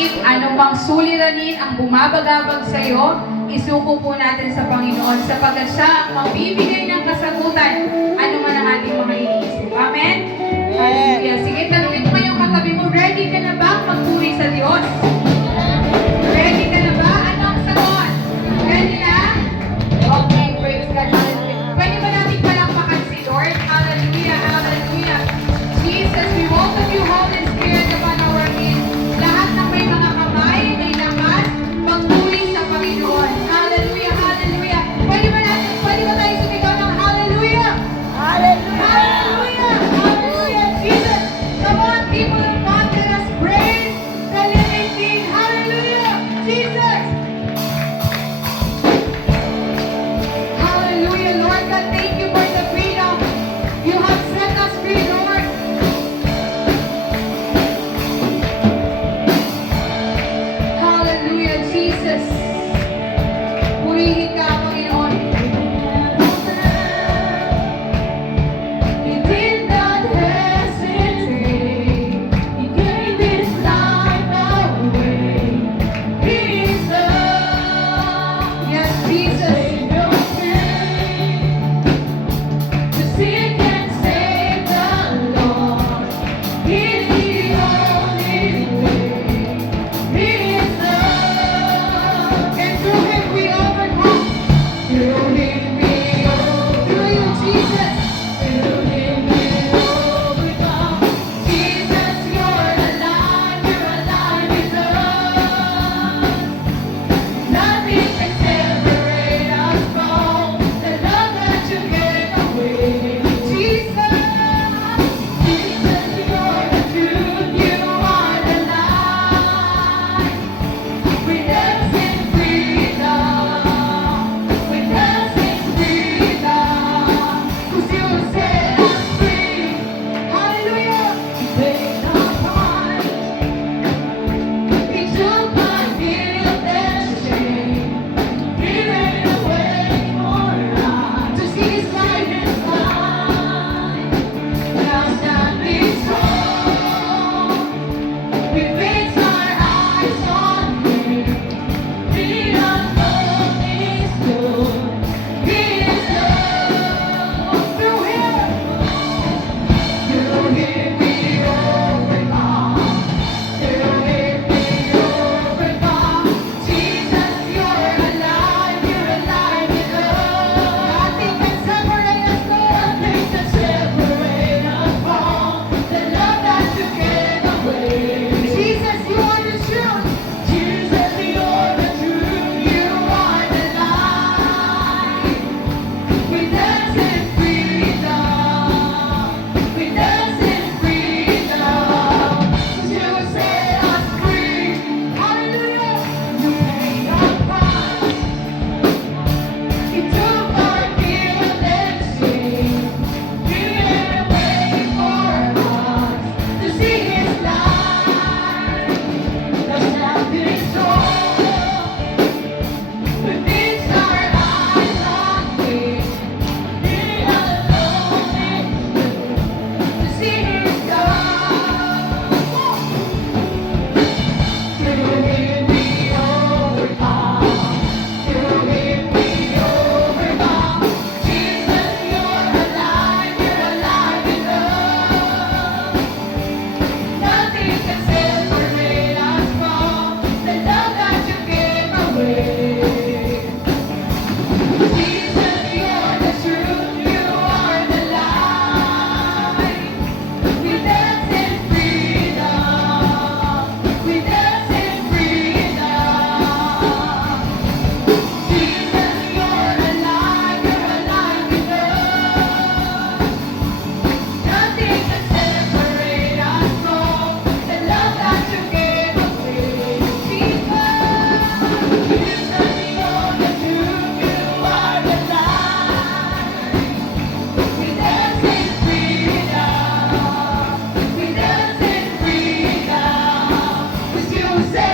Anumang suliranin ang bumabagabag sa iyo, isuko po natin sa Panginoon sapagkat siya ang magbibigay ng kasagutan ano man ang ating mga iniisip. Amen? Hallelujah. Sige, tanungin mo yung katabi mo, ready ka na ba magpuri sa Diyos? Ready ka na ba? Ano ang sagot? Ready na? Okay, praise God. Hallelujah. Pwede ba natin palakpakan si Lord? Hallelujah, hallelujah. Jesus, we welcome you, Holy Spirit, upon our midst. Lahat ng may mga kamay, may lakas, magpuri sa Panginoon. Hallelujah, hallelujah. Pwede ba tayo sumigaw ng hallelujah? Hallelujah! Hallelujah, hallelujah. Jesus, come on, people of God, let us praise the living King. Hallelujah, Jesus. Hallelujah, Lord God, thank you for the freedom. You have set us free, Lord. Hallelujah, Jesus. Purihin ka, Panginoon. You did not hesitate. You gave His life away. His love, yes, Jesus. To seek and save the lost. He is the only way. His love, and through Him we overcome. Through Him we overcome. Through you, Jesus. Through Him we overcome. Jesus, you're alive in us. Nothing can separate us from the love that you gave away. Jesus, Jesus, you're the truth. You are the light. We dance in freedom. We dance in freedom. 'Cause you set us free. Hallelujah. Paid our price. He took my guilt and shame. He ran away for us to see His light inside. Now standing strong, we fix our eyes on Him. The unknown is good. His love through Him. Through Him we overcome. Through Him we overcome. Jesus, you're alive in us. Nothing can separate us, Lord. Nothing can separate us from the love that you gave away. Jesus, you are the truth. Jesus, you're the truth. You are the light. We dance in freedom. We dance in freedom. 'Cause you set us free. Hallelujah. You paid our price. You took our guilt and shame. You ran away for us to see His light. Now standing strong, we fix our eyes on Him. The unknown is good to see His love. Through Him we overcome. Through Him we overcome. Jesus, you're alive in us. Nothing can separate us from the love that you gave away. Jesus, you're the truth. You are the light. We dance in freedom. We dance in freedom. Jesus, you're alive in us. Nothing can separate us from the love that you gave away. Jesus, Jesus, you're the truth. You are the light. We dance in freedom. We dance in freedom. 'Cause you set